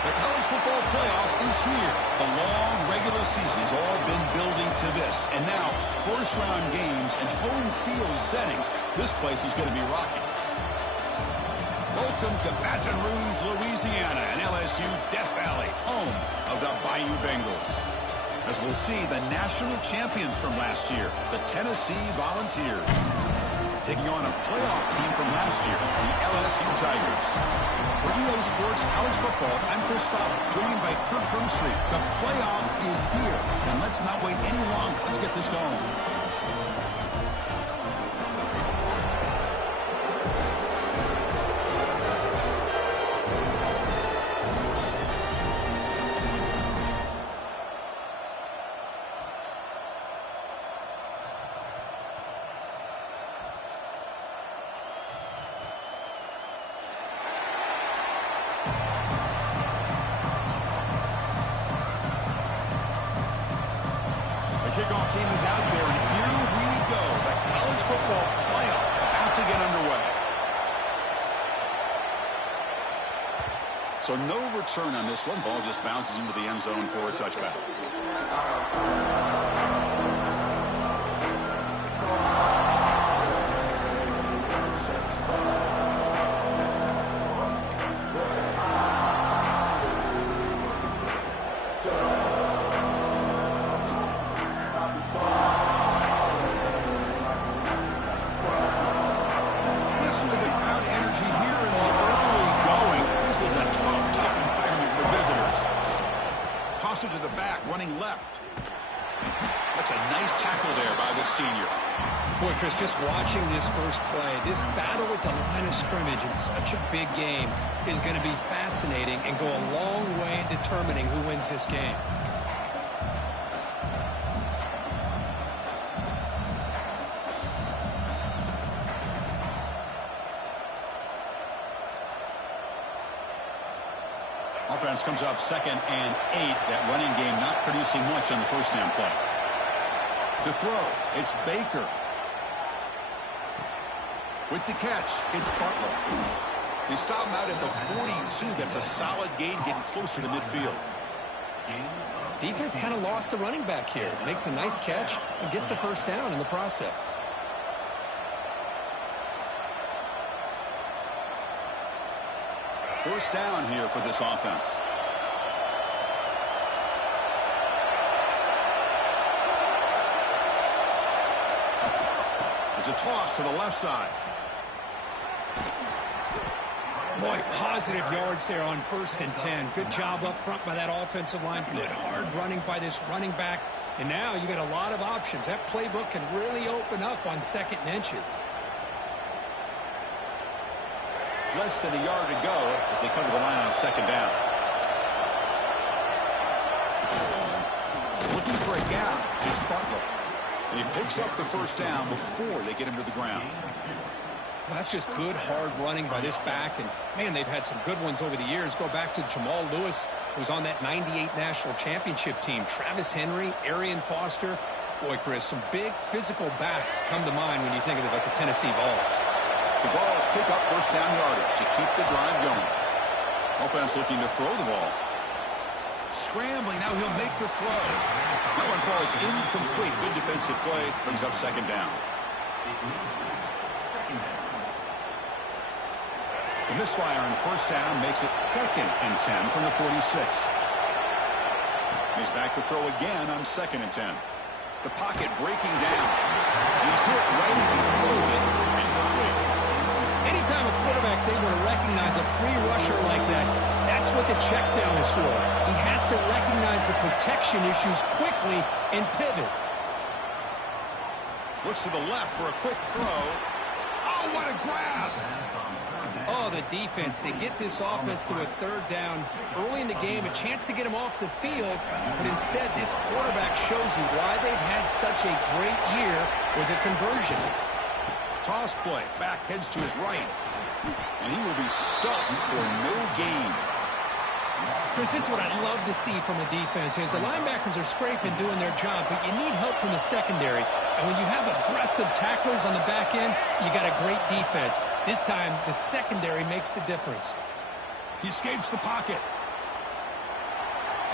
The college football playoff is here. The long regular season has all been building to this. And now, first-round games and home field settings. This place is going to be rocking. Welcome to Baton Rouge, Louisiana, and LSU Death Valley, home of the Bayou Bengals. As we'll see, the national champions from last year, the Tennessee Volunteers, taking on a playoff team from last year, the LSU Tigers. For EA Sports College Football, I'm Chris Fowler, joined by Kirk Hermstreet. The playoff is here, and let's not wait any longer. Let's get this going. Kickoff team is out there, and here we go. The college football playoff about to get underway. So no return on this one. Ball just bounces into the end zone for a touchback. To the back, running left. That's a nice tackle there by the senior. Boy, Chris, just watching this first play, this battle at the line of scrimmage in such a big game is going to be fascinating and go a long way in determining who wins this game. Offense comes up 2nd and 8. That running game not producing much on the first down play. To throw, it's Baker. With the catch, it's Butler. They stop him out at the 42. That's a solid gain, getting closer to midfield. Defense kind of lost the running back here. Makes a nice catch and gets the first down in the process. First down here for this offense. It's a toss to the left side. Boy, positive yards there on 1st and 10. Good job up front by that offensive line. Good hard running by this running back. And now you got a lot of options. That playbook can really open up on 2nd and inches. Less than a yard to go as they come to the line on 2nd down. Looking for a gap. It's Butler. And he picks up the first down before they get him to the ground. Well, that's just good, hard running by this back. And, man, they've had some good ones over the years. Go back to Jamal Lewis, who's on that 98 national championship team. Travis Henry, Arian Foster. Boy, Chris, some big physical backs come to mind when you think about the Tennessee Vols. The Vols pick up first down yardage to keep the drive going. Offense looking to throw the ball. Scrambling, now he'll make the throw. That one falls incomplete. Good defensive play, brings up 2nd down. The misfire on first down makes it 2nd and 10 from the 46. He's back to throw again on 2nd and 10. The pocket breaking down. He's hit right as he throws it. Anytime a quarterback's able to recognize a free rusher like that, that's what the check down is for. He has to recognize the protection issues quickly and pivot. Looks to the left for a quick throw. Oh, what a grab! Oh, the defense. They get this offense to a 3rd down early in the game, a chance to get him off the field, but instead this quarterback shows you why they've had such a great year with a conversion. Toss play. Back heads to his right. And he will be stuffed for no gain. Chris, this is what I love to see from a defense is the linebackers are scraping, doing their job, but you need help from the secondary. And when you have aggressive tacklers on the back end, you got a great defense. This time, the secondary makes the difference. He escapes the pocket.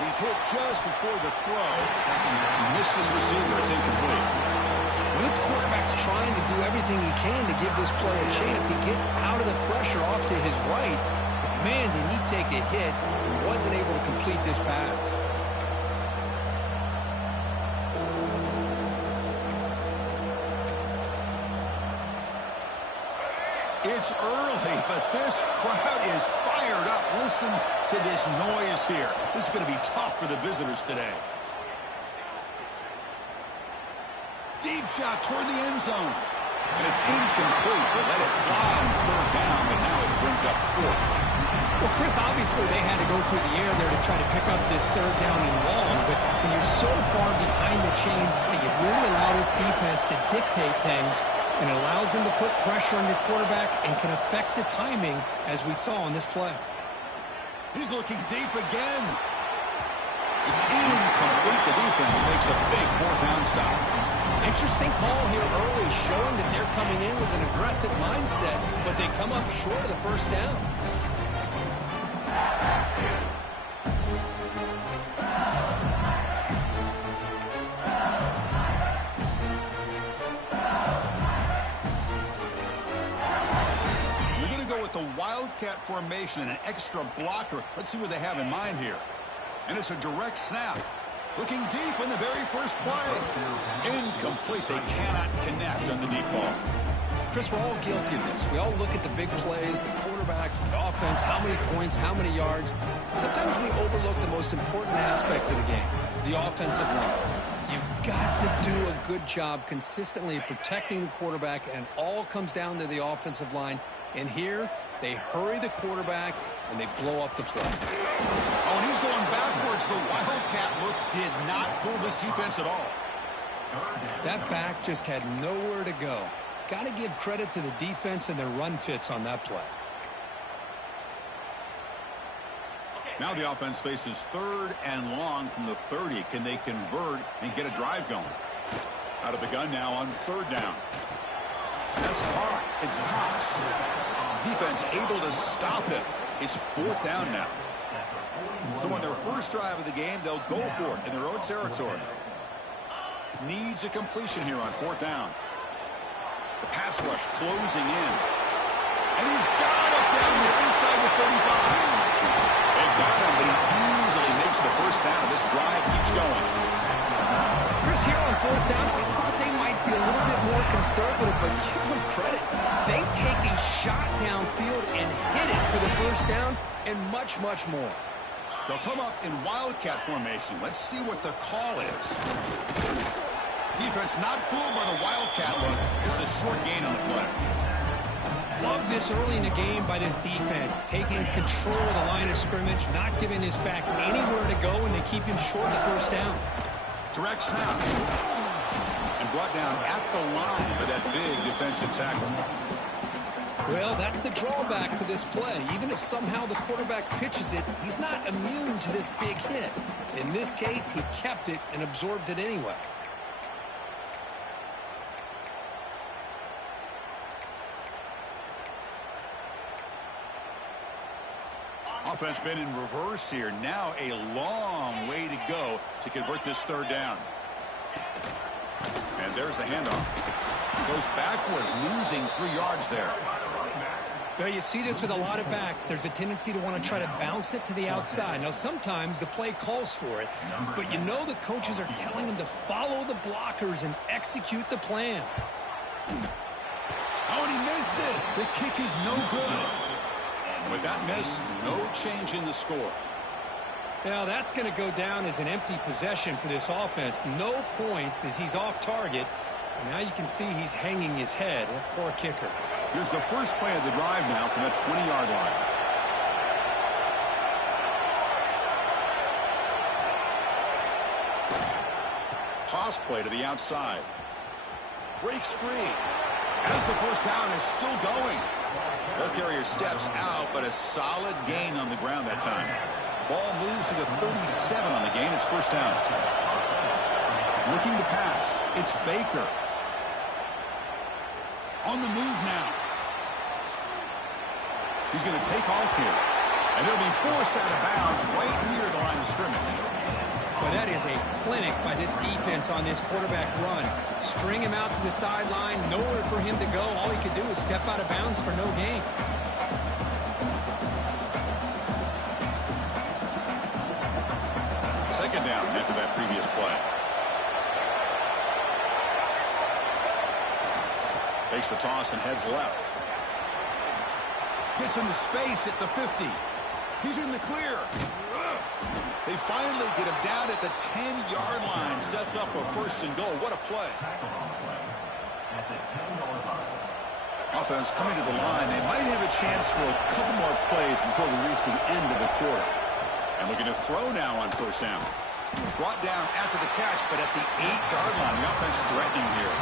He's hit just before the throw. Missed his receiver. It's incomplete. When this quarterback's trying to do everything he can to give this play a chance, he gets out of the pressure off to his right. Man, did he take a hit and wasn't able to complete this pass. It's early, but this crowd is fired up. Listen to this noise here. This is going to be tough for the visitors today. Deep shot toward the end zone. And it's incomplete. They let it fly on third down, but now it brings up fourth. Well, Chris, obviously they had to go through the air there to try to pick up this third down and long, but when you're so far behind the chains, boy, you really allow this defense to dictate things, and it allows them to put pressure on your quarterback and can affect the timing, as we saw on this play. He's looking deep again. It's incomplete. The defense makes a big fourth down stop. Interesting call here early, showing that they're coming in with an aggressive mindset, but they come up short of the first down. We're going to go with the Wildcat formation and an extra blocker. Let's see what they have in mind here. And it's a direct snap. Looking deep in the very first play. Incomplete. They cannot connect on the deep ball. Chris, we're all guilty of this. We all look at the big plays, the quarterbacks, the offense, how many points, how many yards. Sometimes we overlook the most important aspect of the game, the offensive line. You've got to do a good job consistently protecting the quarterback, and it all comes down to the offensive line. And here, they hurry the quarterback, and they blow up the play. Oh, and he's going backwards. The Wildcat look did not fool this defense at all. That back just had nowhere to go. Got to give credit to the defense and their run fits on that play. Now the offense faces third and long from the 30. Can they convert and get a drive going? Out of the gun now on third down. That's hard. It's Cox. Defense able to stop it. It's fourth down now. So on their first drive of the game, they'll go for it in their own territory. Needs a completion here on fourth down. The pass rush closing in. And he's got it down there inside the 35. They've got him, but he easily makes the first down. This drive keeps going. Chris, here on fourth down, I thought they might be a little bit more conservative, but give them credit. They take a shot downfield and hit it for the first down and much, much more. They'll come up in Wildcat formation. Let's see what the call is. Defense not fooled by the Wildcat look. Just a short gain on the play. Love this early in the game by this defense, taking control of the line of scrimmage, not giving this back anywhere to go, and they keep him short of the first down. Direct snap. And brought down at the line by that big defensive tackle. Well, that's the drawback to this play. Even if somehow the quarterback pitches it, he's not immune to this big hit. In this case, he kept it and absorbed it anyway. Offense been in reverse here. Now a long way to go to convert this third down. And there's the handoff. Goes backwards, losing 3 yards there. Well, you see this with a lot of backs. There's a tendency to want to try to bounce it to the outside. Now, sometimes the play calls for it, but you know the coaches are telling them to follow the blockers and execute the plan. Oh, and he missed it. The kick is no good. And with that miss, no change in the score. Now, that's going to go down as an empty possession for this offense. No points as he's off target. And now you can see he's hanging his head. A poor kicker. Here's the first play of the drive now from that 20-yard line. Toss play to the outside. Breaks free. As the first down is still going. Ball carrier steps out, but a solid gain on the ground that time. Ball moves to the 37 on the gain. It's first down. Looking to pass. It's Baker. On the move now. He's going to take off here. And he'll be forced out of bounds right near the line of scrimmage. Well, that is a clinic by this defense on this quarterback run. String him out to the sideline, nowhere for him to go. All he could do is step out of bounds for no gain. Second down after that previous play. Takes the toss and heads left. Gets into space at the 50. He's in the clear. They finally get him down at the 10-yard line. Sets up a first and goal. What a play. Offense coming to the line. They might have a chance for a couple more plays before we reach the end of the quarter. And looking to throw now on first down. Brought down after the catch, but at the 8-yard line. The offense threatening here.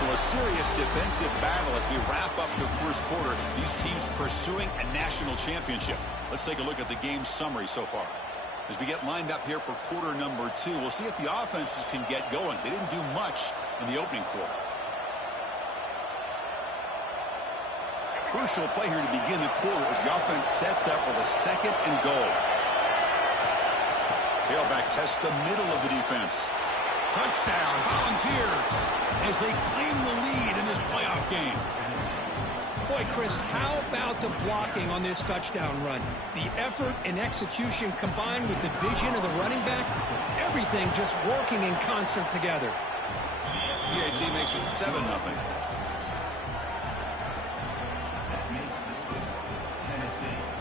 So a serious defensive battle as we wrap up the first quarter. These teams pursuing a national championship. Let's take a look at the game summary so far. As we get lined up here for quarter number 2, we'll see if the offenses can get going. They didn't do much in the opening quarter. Crucial play here to begin the quarter as the offense sets up with a second and goal. Tailback tests the middle of the defense. Touchdown, Volunteers, as they claim the lead in this playoff game. Boy, Chris, how about the blocking on this touchdown run? The effort and execution combined with the vision of the running back, everything just working in concert together. PAT makes it 7-0.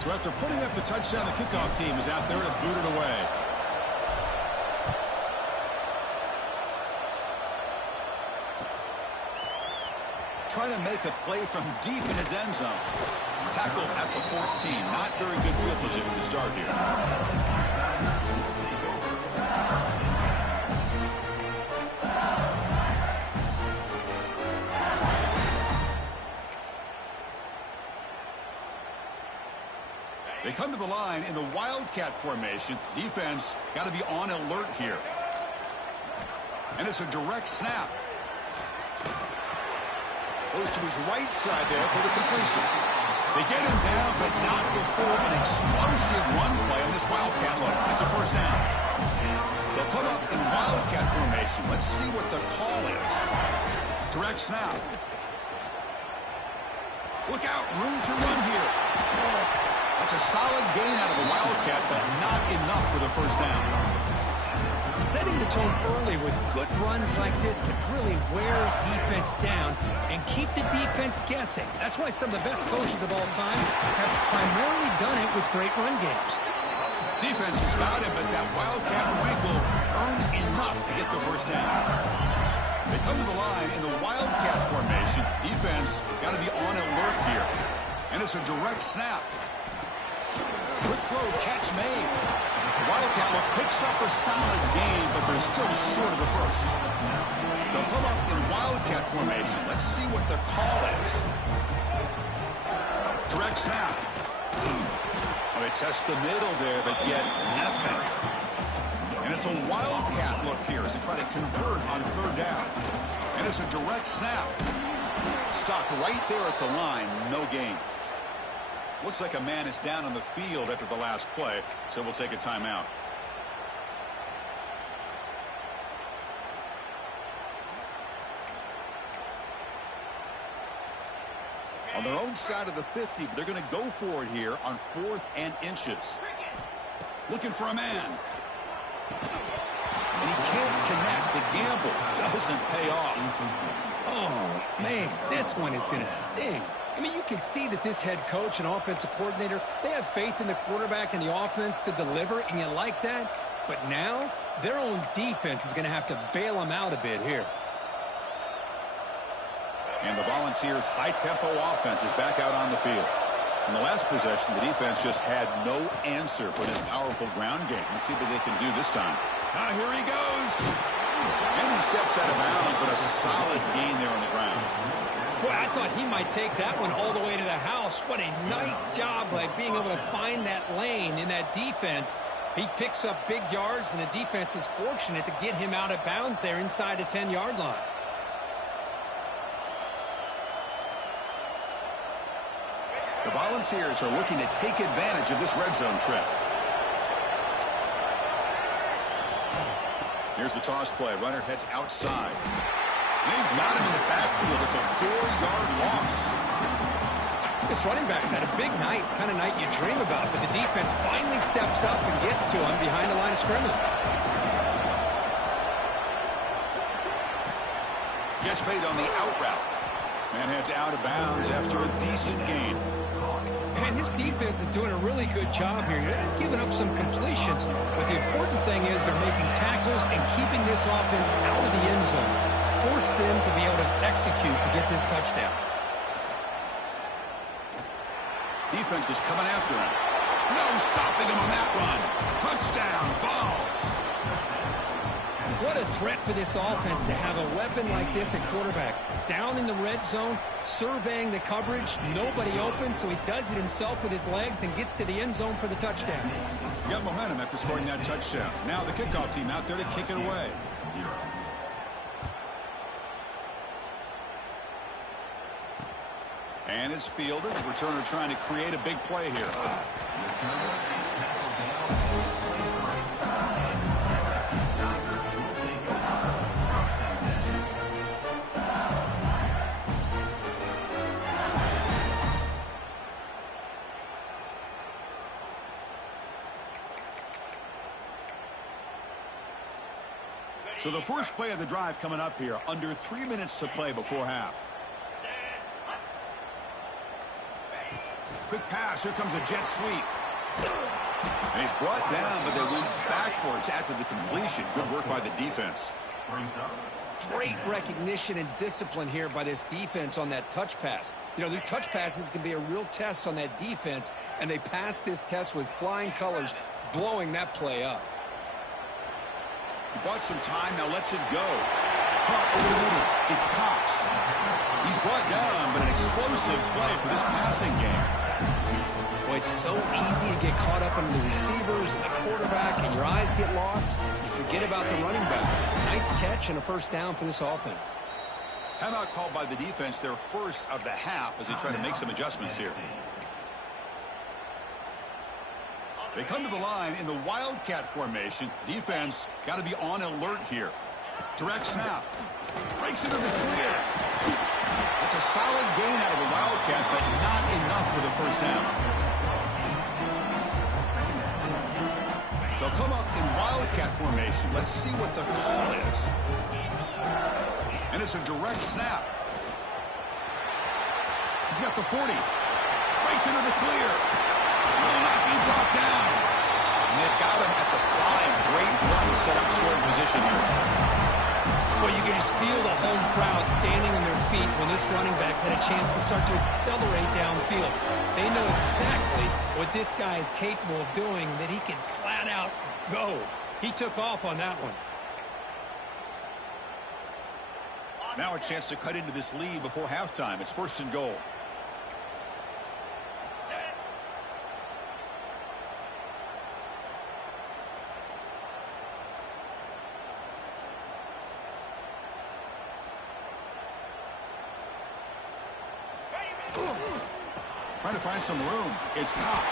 So after putting up the touchdown, the kickoff team is out there to boot it away. Trying to make a play from deep in his end zone. Tackled at the 14. Not very good field position to start here. They come to the line in the Wildcat formation. Defense got to be on alert here. And it's a direct snap. Goes to his right side there for the completion. They get him down, but not before an explosive run play on this Wildcat look. It's a first down. They'll come up in Wildcat formation. Let's see what the call is. Direct snap. Look out, room to run here. That's a solid gain out of the Wildcat, but not enough for the first down. Setting the tone early with good runs like this can really wear defense down and keep the defense guessing. That's why some of the best coaches of all time have primarily done it with great run games. Defense has got him, but that Wildcat wrinkle earns enough to get the first down. They come to the line in the Wildcat formation. Defense got to be on alert here. And it's a direct snap. Quick throw, catch made. Wildcat picks up a solid gain, but they're still short of the first. They'll come up in Wildcat formation. Let's see what the call is. Direct snap. Well, they test the middle there, but yet nothing. And it's a Wildcat look here as they try to convert on third down. And it's a direct snap. Stopped right there at the line. No gain. Looks like a man is down on the field after the last play, so we'll take a timeout. On their own side of the 50, but they're going to go for it here on 4th and inches. Looking for a man. And he can't connect. The gamble doesn't pay off. Oh, man, this one is going to sting. I mean, you can see that this head coach and offensive coordinator, they have faith in the quarterback and the offense to deliver, and you like that. But now, their own defense is going to have to bail them out a bit here. And the Volunteers' high-tempo offense is back out on the field. In the last possession, the defense just had no answer for this powerful ground game. Let's see what they can do this time. Ah, here he goes. And he steps out of bounds, but a solid gain there on the ground. Boy, I thought he might take that one all the way to the house. What a nice job by being able to find that lane in that defense. He picks up big yards, and the defense is fortunate to get him out of bounds there inside the 10-yard line. The Volunteers are looking to take advantage of this red zone trip. Here's the toss play. Runner heads outside. They've got him in the backfield. It's a 4-yard loss. This running back's had a big night, kind of night you dream about, but the defense finally steps up and gets to him behind the line of scrimmage. Gets made on the out route. Man heads out of bounds after a decent gain. And his defense is doing a really good job here. They're giving up some completions, but the important thing is they're making tackles and keeping this offense out of the end zone. Force him to be able to execute to get this touchdown. Defense is coming after him. No stopping him on that run. Touchdown, Vols. What a threat for this offense to have a weapon like this at quarterback. Down in the red zone, surveying the coverage, nobody open, so he does it himself with his legs and gets to the end zone for the touchdown. You got momentum after scoring that touchdown. Now the kickoff team out there to kick it away. And it's fielded. Returner trying to create a big play here. So the first play of the drive coming up here. Under 3 minutes to play before half. Quick pass. Here comes a jet sweep. And he's brought down, but they went backwards after the completion. Good work by the defense. Great recognition and discipline here by this defense on that touch pass. You know, these touch passes can be a real test on that defense, and they passed this test with flying colors, blowing that play up. He bought some time, now lets it go. Caught over the middle. It's Cox. He's brought down, but an explosive play for this passing game. Well, it's so easy to get caught up in the receivers and the quarterback, and your eyes get lost. You forget about the running back. Nice catch and a first down for this offense. Timeout called by the defense, their first of the half, as they try to make some adjustments here. They come to the line in the Wildcat formation. Defense got to be on alert here. Direct snap. Breaks into the clear. That's a solid gain out of the Wildcat, but not enough for the first down. They'll come up in Wildcat formation. Let's see what the call is. And it's a direct snap. He's got the 40. Breaks into the clear. Will not be brought down. And they've got him at the 5. Great run to set up scoring position here. Well, you can just feel the home crowd standing on their feet when this running back had a chance to start to accelerate downfield. They know exactly what this guy is capable of doing, and that he can flat out go. He took off on that one. Now a chance to cut into this lead before halftime. It's 1st and goal. Trying to find some room. It's Cox.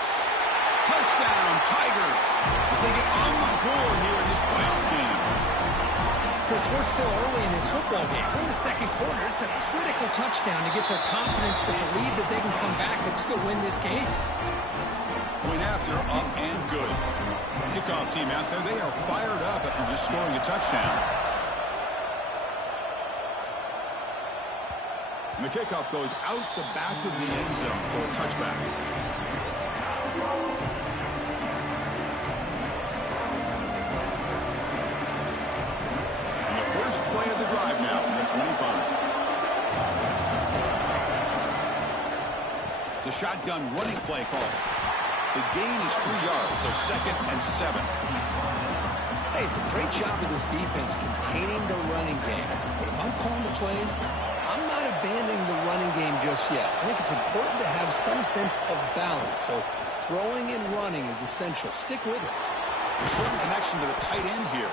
Touchdown, Tigers, as they get on the board here in this playoff game. Chris, we're still early in this football game. We're in the second quarter. It's a critical touchdown to get their confidence to believe that they can come back and still win this game. Point after, up and good. Kickoff team out there, they are fired up after just scoring a touchdown. And the kickoff goes out the back of the end zone, so a touchback. And the first play of the drive now from the 25. The shotgun running play call. The gain is 3 yards, so 2nd and 7. Hey, it's a great job of this defense containing the running game. But if I'm calling the plays, I'm not abandoning the running game just yet. I think it's important to have some sense of balance. So throwing and running is essential. Stick with it. A short connection to the tight end here.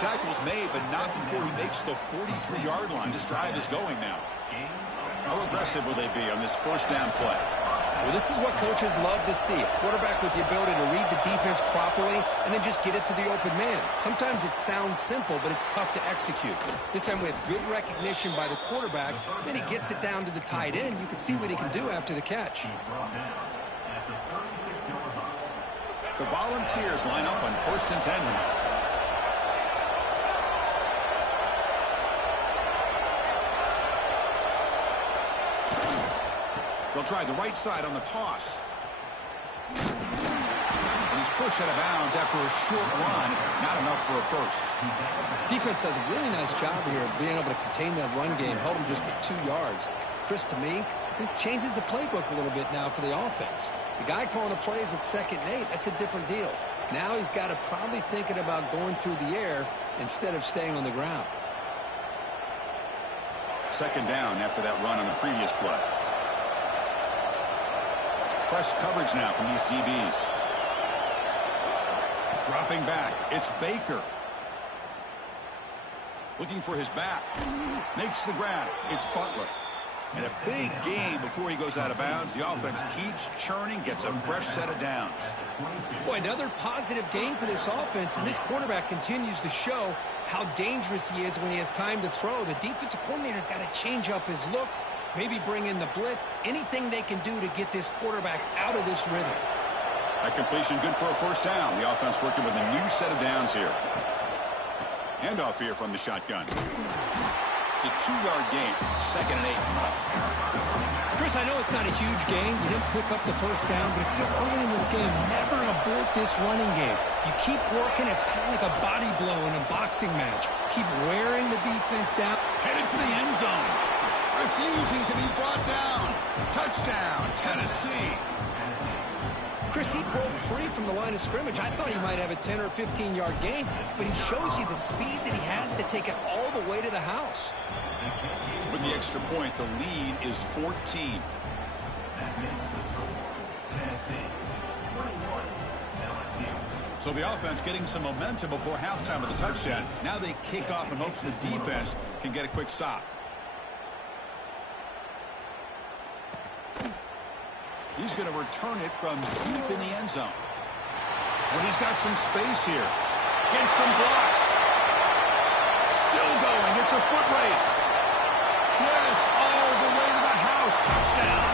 Tackle's made, but not before he makes the 43-yard line. This drive is going now. How aggressive will they be on this first down play? Well, this is what coaches love to see. A quarterback with the ability to read the defense properly and then just get it to the open man. Sometimes it sounds simple, but it's tough to execute. This time we have good recognition by the quarterback. Then he gets it down to the tight end. You can see what he can do after the catch. The Volunteers line up on 1st and 10. They'll try the right side on the toss. And he's pushed out of bounds after a short run. Not enough for a first. Defense does a really nice job here of being able to contain that run game, held him just at 2 yards. Chris, to me, this changes the playbook a little bit now for the offense. The guy calling the plays at 2nd and 8, that's a different deal. Now he's got to probably thinking about going through the air instead of staying on the ground. 2nd down after that run on the previous play. Press coverage now from these DBs. Dropping back. It's Baker. Looking for his back. Makes the grab. It's Butler. And a big gain before he goes out of bounds. The offense keeps churning, gets a fresh set of downs. Boy, another positive gain for this offense, and this quarterback continues to show how dangerous he is when he has time to throw. The defensive coordinator's got to change up his looks, maybe bring in the blitz, anything they can do to get this quarterback out of this rhythm. That completion good for a 1st down. The offense working with a new set of downs here. Handoff here from the shotgun. It's a 2-yard gain. 2nd and 8. Chris, I know it's not a huge gain. You didn't pick up the 1st down, but it's still early in this game. Never abort this running game. You keep working. It's kind of like a body blow in a boxing match. Keep wearing the defense down. Headed for the end zone. Refusing to be brought down. Touchdown, Tennessee. Chris, he broke free from the line of scrimmage. I thought he might have a 10 or 15-yard gain, but he shows you the speed that he has to take it all the way to the house. With the extra point, the lead is 14. So the offense getting some momentum before halftime with the touchdown. Now they kick off in hopes the defense can get a quick stop. He's going to return it from deep in the end zone. Well, he's got some space here. Gets some blocks. Still going. It's a foot race. Yes, all the way to the house. Touchdown.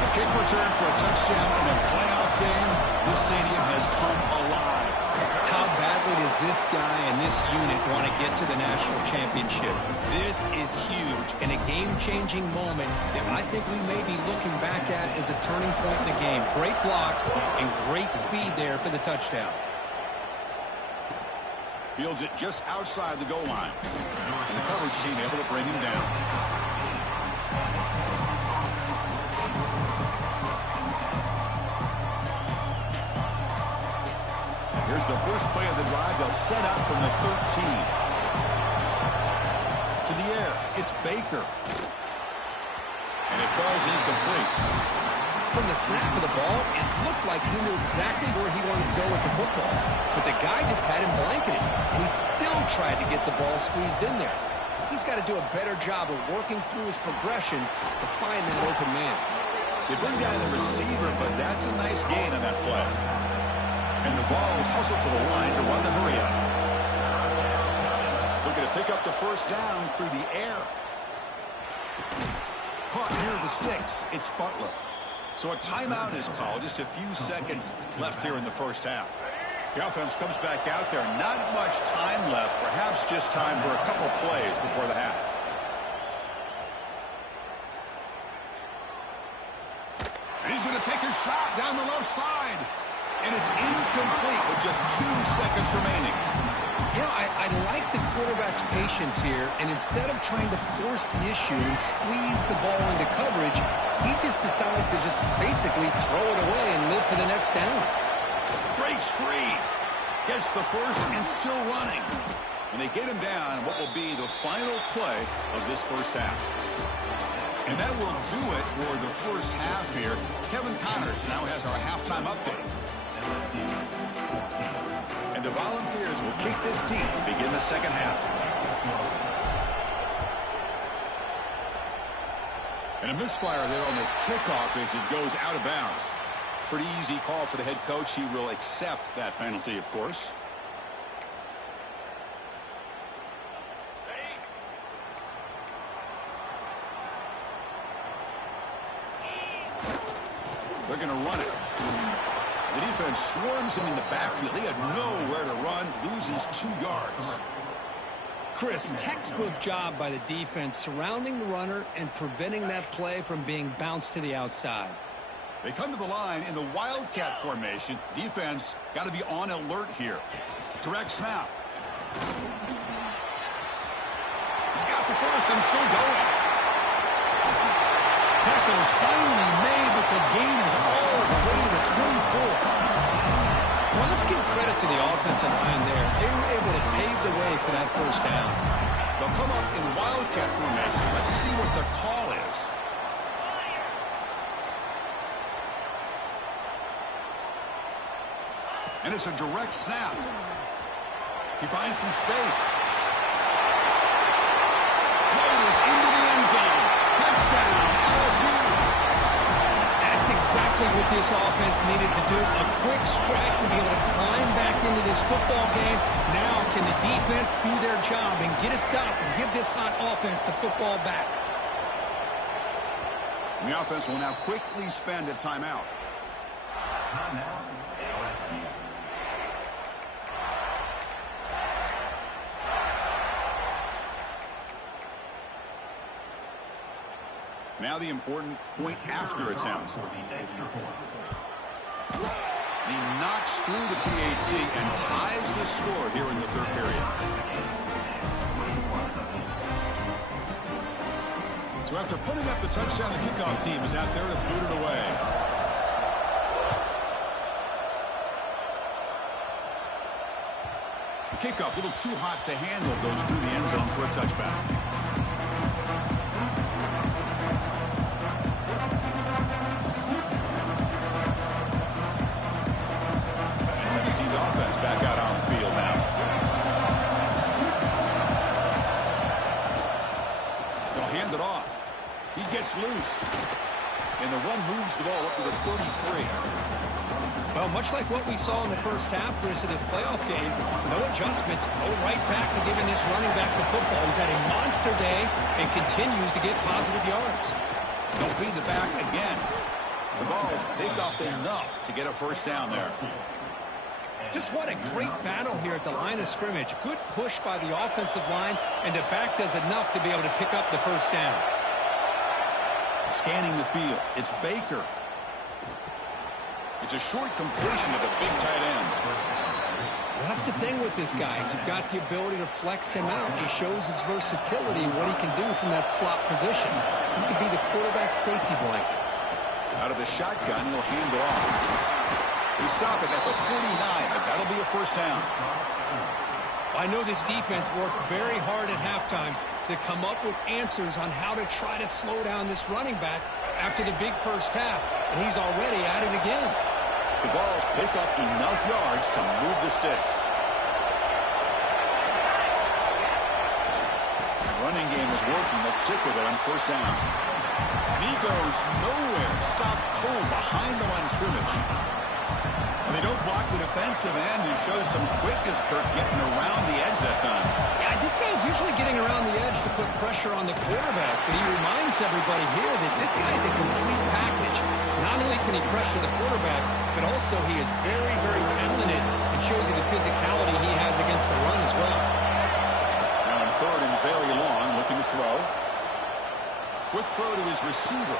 A kick return for a touchdown in a playoff game. This stadium has come alive. How badly does this guy and this unit want to get to the national championship? This is huge and a game-changing moment that I think we may be looking back at as a turning point in the game. Great blocks and great speed there for the touchdown. Fields it just outside the goal line. And the coverage team able to bring him down. Here's the first play of the drive. They'll set up from the 13. To the air. It's Baker. And it falls incomplete. From the snap of the ball, it looked like he knew exactly where he wanted to go with the football. But the guy just had him blanketed, and he still tried to get the ball squeezed in there. He's got to do a better job of working through his progressions to find that open man. They bring down the receiver, but that's a nice gain on that play. And the Vols hustle to the line to run the hurry-up. Looking to pick up the 1st down through the air. Caught near the sticks. It's Butler. So a timeout is called. Just a few seconds left here in the 1st half. The offense comes back out there. Not much time left. Perhaps just time for a couple plays before the half. And he's going to take a shot down the left side. And it's incomplete with just 2 seconds remaining. You know, I like the quarterback's patience here, and instead of trying to force the issue and squeeze the ball into coverage, he just decides to just basically throw it away and live for the next down. Breaks free. Gets the first and still running. And they get him down what will be the final play of this 1st half. And that will do it for the 1st half here. Kevin Connors now has our halftime update. And the Volunteers will kick this deep and begin the 2nd half. And a misfire there on the kickoff as it goes out of bounds. Pretty easy call for the head coach. He will accept that penalty, of course. They're going to run it. The defense swarms him in the backfield. He had nowhere to run, loses 2 yards. Chris, textbook job by the defense surrounding the runner and preventing that play from being bounced to the outside. They come to the line in the Wildcat formation. Defense got to be on alert here. Direct snap. He's got the first and still going. Tackle is finally made, but the gain is all the way to the 24. Well, let's give credit to the offensive line there. They were able to pave the way for that first down. They'll come up in Wildcat formation. Let's see what the call is. And it's a direct snap. He finds some space. Loaders into the end zone. Touchdown, LSU. That's exactly what this offense needed to do. A quick strike to be able to climb back into this football game. Now can the defense do their job and get a stop and give this hot offense the football back? And the offense will now quickly spend a timeout. Now the important point after attempt. He knocks through the PAT and ties the score here in the third period. So after putting up the touchdown, the kickoff team is out there to boot it away. The kickoff, a little too hot to handle, goes through the end zone for a touchback. Tennessee's offense back out on the field now. They'll hand it off. He gets loose. And the run moves the ball up to the 33. Well, much like what we saw in the first half, Chris, of this playoff game, no adjustments, go right back to giving this running back the football. He's had a monster day and continues to get positive yards. They'll feed the back again. The Vols pick up enough to get a first down there. Just what a great battle here at the line of scrimmage. Good push by the offensive line, and the back does enough to be able to pick up the first down. Scanning the field, it's Baker. It's a short completion of the big tight end. Well, that's the thing with this guy. You've got the ability to flex him out. He shows his versatility and what he can do from that slot position. He could be the quarterback safety blanket. Out of the shotgun, he'll hand it off. They stop it at the 49, but that'll be a first down. I know this defense worked very hard at halftime to come up with answers on how to try to slow down this running back after the big first half, and he's already at it again. The Vols pick up enough yards to move the sticks. The running game is working. They'll stick with it on first down. And he goes nowhere. Stopped cold behind the line of scrimmage. And they don't block the defensive end, who shows some quickness, Kirk, getting around the edge that time. Yeah, this guy's usually getting around the edge to put pressure on the quarterback, but he reminds everybody here that this guy's a complete package. Not only can he pressure the quarterback, but also he is very, very talented and shows you the physicality he has against the run as well. Now on third and very long, looking to throw. Quick throw to his receiver.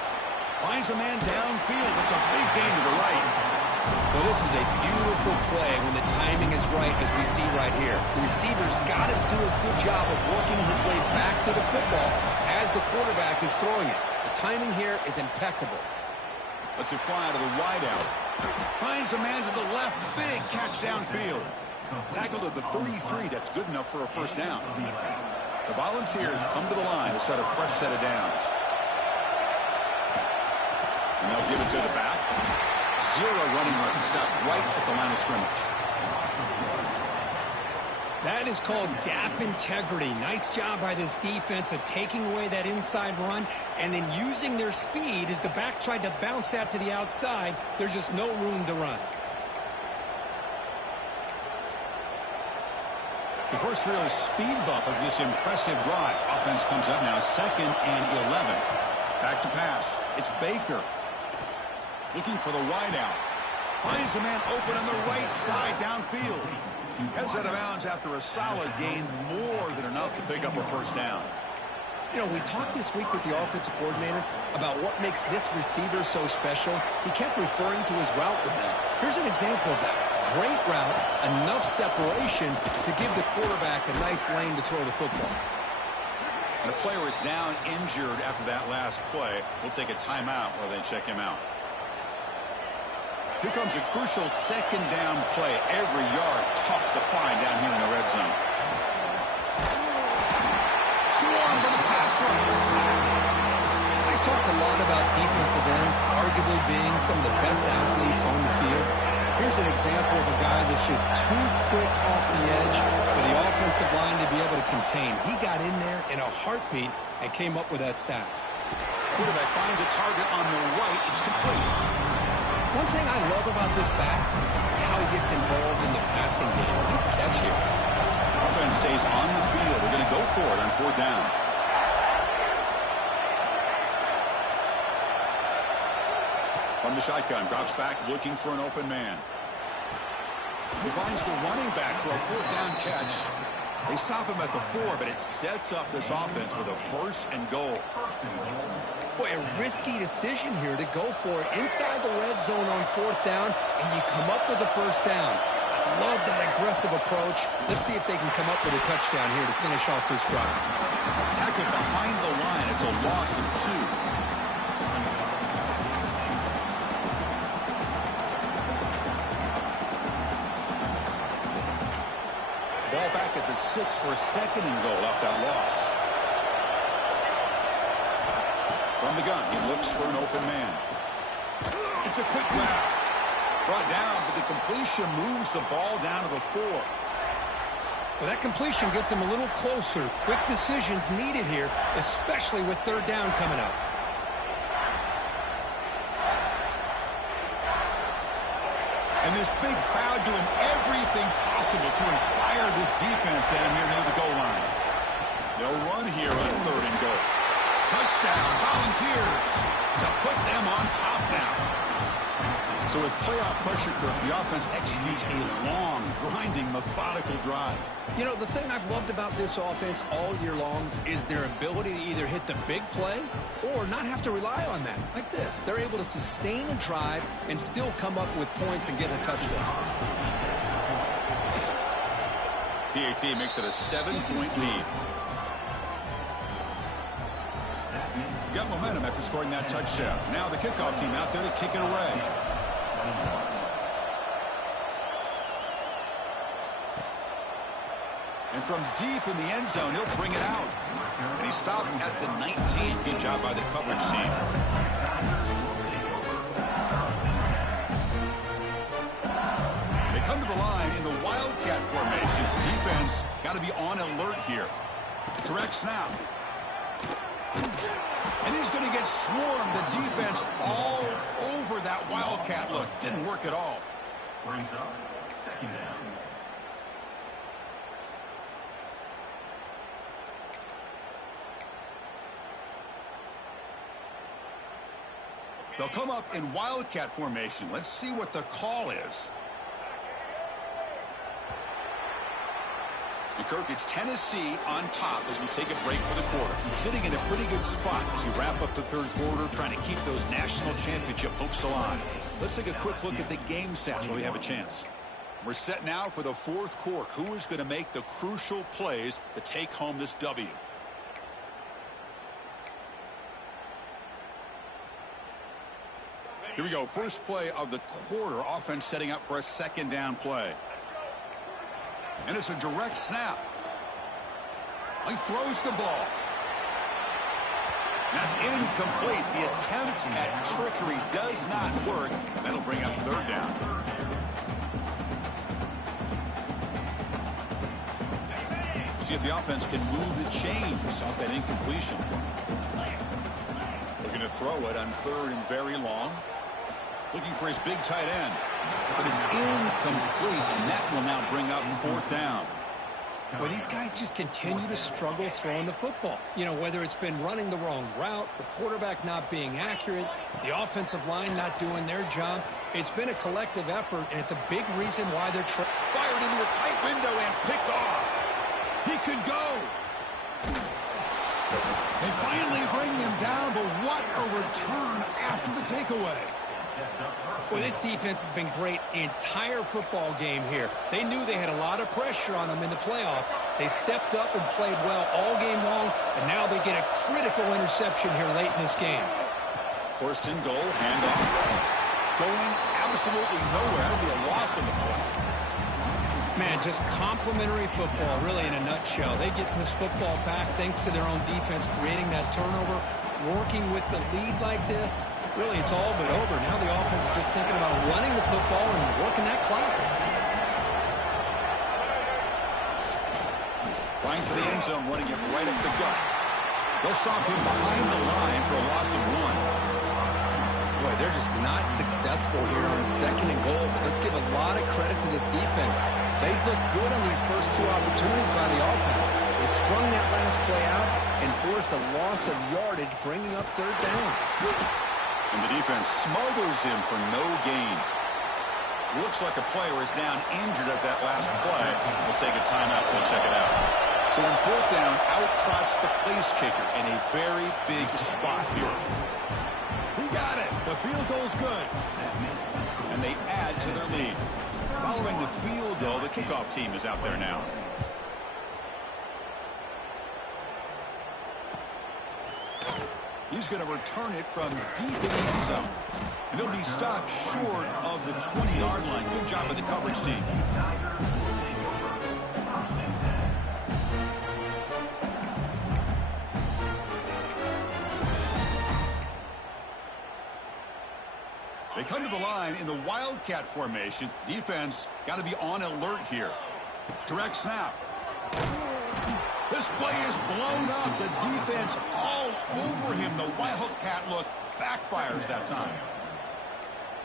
Finds a man downfield. It's a big gain to the right. Well, this is a beautiful play when the timing is right, as we see right here. The receiver's got to do a good job of working his way back to the football as the quarterback is throwing it. The timing here is impeccable. Lets it fly to the wideout. Finds a man to the left. Big catch downfield. Tackled at the 33. That's good enough for a first down. The Volunteers come to the line to set a fresh set of downs. And they'll give it to the back. Zero running room. Stop right at the line of scrimmage. That is called gap integrity. Nice job by this defense of taking away that inside run and then using their speed as the back tried to bounce that to the outside. There's just no room to run. The first real speed bump of this impressive drive. Offense comes up now 2nd and 11. Back to pass. It's Baker. Looking for the wideout. Finds a man open on the right side downfield. Heads out of bounds after a solid gain, more than enough to pick up a first down. You know, we talked this week with the offensive coordinator about what makes this receiver so special. He kept referring to his route running. Here's an example of that. Great route, enough separation to give the quarterback a nice lane to throw the football. And a player is down injured after that last play. We'll take a timeout while they check him out. Here comes a crucial 2nd down play. Every yard tough to find down here in the red zone. Swarmed by the pass rush. I talk a lot about defensive ends arguably being some of the best athletes on the field. Here's an example of a guy that's just too quick off the edge for the offensive line to be able to contain. He got in there in a heartbeat and came up with that sack. Quarterback finds a target on the right. It's complete. One thing I love about this back is how he gets involved in the passing game. Nice catch here. Offense stays on the field. They're going to go for it on 4th down. From the shotgun, drops back looking for an open man. He finds the running back for a 4th down catch. They stop him at the 4, but it sets up this offense with a 1st and goal. Boy, a risky decision here to go for it inside the red zone on 4th down, and you come up with a 1st down. I love that aggressive approach. Let's see if they can come up with a touchdown here to finish off this drive. Tackled behind the line. It's a loss of 2. Ball back at the 6 for a 2nd and goal off that loss. From the gun, he looks for an open man. It's a quick grab. Brought down, but the completion moves the ball down to the 4. Well, that completion gets him a little closer. Quick decisions needed here, especially with 3rd down coming up. And this big crowd doing everything possible to inspire this defense down here near the goal line. They'll run here on 3rd and goal. Touchdown, Volunteers, to put them on top now. So with playoff pressure, the offense executes a long, grinding, methodical drive. You know, the thing I've loved about this offense all year long is their ability to either hit the big play or not have to rely on that. Like this, they're able to sustain a drive and still come up with points and get a touchdown. PAT makes it a 7-point lead. Got momentum after scoring that touchdown. Now the kickoff team out there to kick it away. And from deep in the end zone, he'll bring it out. And he stopped at the 19. Good job by the coverage team. They come to the line in the Wildcat formation. Defense got to be on alert here. Direct snap. And he's going to get swarmed. The defense all over that Wildcat look. Didn't work at all. Brings up 2nd down. They'll come up in Wildcat formation. Let's see what the call is. And Kirk, it's Tennessee on top as we take a break for the quarter. Sitting in a pretty good spot as we wrap up the 3rd quarter, trying to keep those national championship hopes alive. Let's take a quick look at the game stats while we have a chance. We're set now for the 4th quarter. Who is going to make the crucial plays to take home this W? Here we go. First play of the quarter. Offense setting up for a 2nd down play. And it's a direct snap. He throws the ball. That's incomplete. The attempt at trickery does not work. That'll bring up 3rd down. See if the offense can move the chains off that incompletion. Looking to throw it on 3rd and very long. Looking for his big tight end. But it's incomplete, and that will now bring up 4th down. Well, these guys just continue to struggle throwing the football. You know, whether it's been running the wrong route, the quarterback not being accurate, the offensive line not doing their job. It's been a collective effort, and it's a big reason why they're fired into a tight window and picked off. He could go. They finally bring him down, but what a return after the takeaway. Well, this defense has been great the entire football game here. They knew they had a lot of pressure on them in the playoff. They stepped up and played well all game long, and now they get a critical interception here late in this game. 1st and goal, handoff. Going absolutely nowhere. That'll be a loss in the play. Man, just complimentary football, really, in a nutshell. They get this football back thanks to their own defense, creating that turnover, working with the lead like this. Really, it's all but over. Now the offense is just thinking about running the football and working that clock. Trying for the end zone, running it right up the gut. They'll stop him behind the line for a loss of 1. Boy, they're just not successful here on 2nd and goal. But let's give a lot of credit to this defense. They've looked good on these first 2 opportunities by the offense. They strung that last play out and forced a loss of yardage, bringing up 3rd down. And the defense smothers him for no gain. Looks like a player is down injured at that last play. We'll take a timeout. We'll check it out. So on 4th down, out trots the place kicker in a very big spot here. He got it. The field goal's good. And they add to their lead. Following the field goal, the kickoff team is out there now. He's going to return it from deep in the end zone. And he'll be stopped short of the 20-yard line. Good job by the coverage team. They come to the line in the Wildcat formation. Defense got to be on alert here. Direct snap. This play is blown up. The defense all over him. The Wildcat look backfires that time.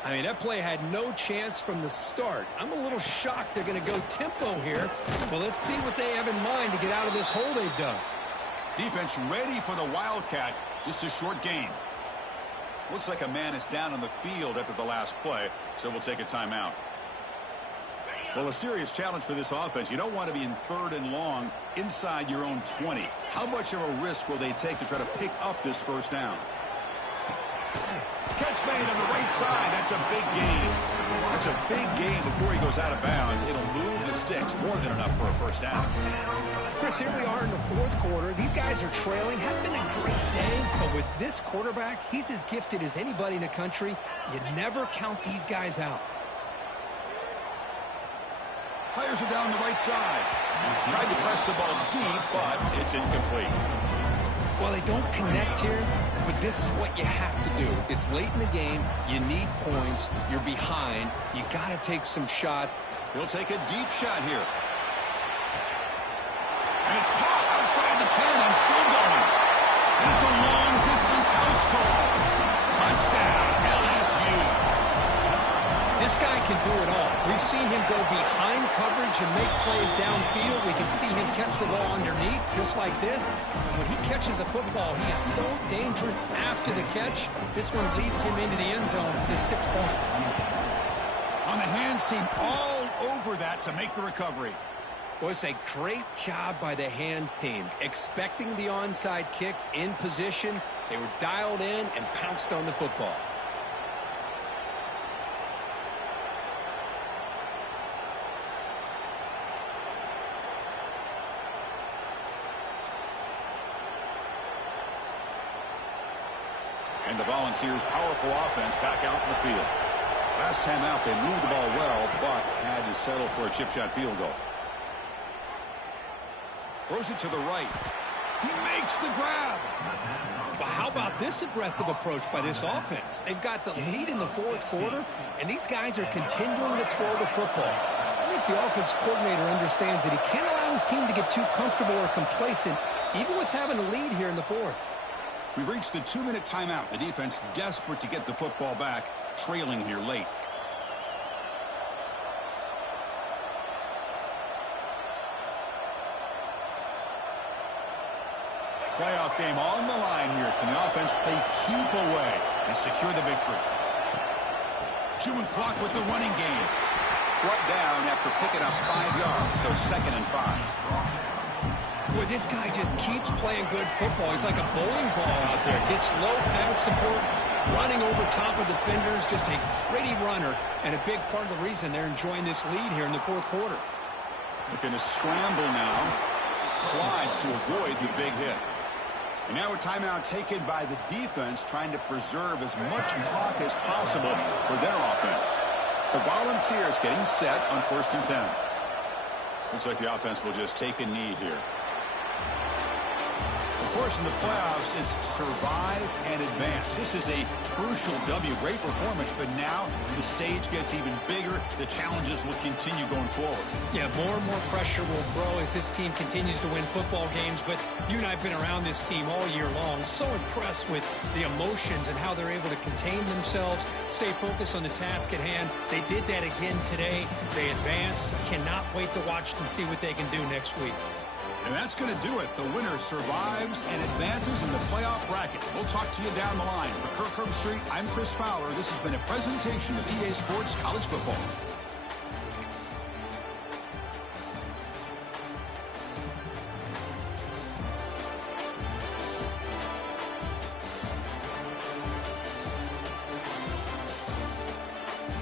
I mean, that play had no chance from the start. I'm a little shocked they're going to go tempo here. Well, let's see what they have in mind to get out of this hole they've dug. Defense ready for the Wildcat. Just a short gain. Looks like a man is down on the field after the last play, so we'll take a timeout. Well, a serious challenge for this offense. You don't want to be in 3rd and long inside your own 20. How much of a risk will they take to try to pick up this 1st down? Catch made on the right side. That's a big gain. That's a big gain before he goes out of bounds. It'll move the sticks. More than enough for a 1st down. Chris, here we are in the 4th quarter. These guys are trailing. Hadn't been a great day, but with this quarterback, he's as gifted as anybody in the country. You never count these guys out. Players are down the right side. Tried to press the ball deep, but it's incomplete. Well, they don't connect here, but this is what you have to do. It's late in the game. You need points. You're behind. You got to take some shots. He'll take a deep shot here. And it's caught outside the 10 and still going. And it's a long-distance house call. Touchdown, LSU. This guy can do it all. We've seen him go behind coverage and make plays downfield. We can see him catch the ball underneath, just like this. And when he catches a football, he is so dangerous after the catch. This one leads him into the end zone for the 6 points. On the hands team, all over that to make the recovery. Well, it's a great job by the hands team. Expecting the onside kick in position. They were dialed in and pounced on the football. And the Volunteers' powerful offense back out in the field. Last time out, they moved the ball well, but had to settle for a chip shot field goal. Throws it to the right. He makes the grab. Well, how about this aggressive approach by this offense? They've got the lead in the 4th quarter, and these guys are continuing to throw the football. I think the offense coordinator understands that he can't allow his team to get too comfortable or complacent, even with having a lead here in the fourth. We've reached the 2-minute timeout. The defense desperate to get the football back, trailing here late. Playoff game on the line here. Can the offense play keep away and secure the victory? Chewing clock with the running game. Brought down after picking up 5 yards, so 2nd and 5. Boy, this guy just keeps playing good football. He's like a bowling ball out there. Gets low pad support, running over top of defenders. Just a gritty runner, and a big part of the reason they're enjoying this lead here in the fourth quarter. Looking to scramble now. Slides to avoid the big hit. And now a timeout taken by the defense, trying to preserve as much clock as possible for their offense. The Volunteers getting set on 1st and 10. Looks like the offense will just take a knee here. Of course, in the playoffs, it's survive and advance. This is a crucial W. Great performance, but now the stage gets even bigger. The challenges will continue going forward. Yeah, more and more pressure will grow as this team continues to win football games. But you and I have been around this team all year long. So impressed with the emotions and how they're able to contain themselves, stay focused on the task at hand. They did that again today. They advance. Cannot wait to watch and see what they can do next week. And that's going to do it. The winner survives and advances in the playoff bracket. We'll talk to you down the line. For Kirk Herbstreit, I'm Chris Fowler. This has been a presentation of EA Sports College Football.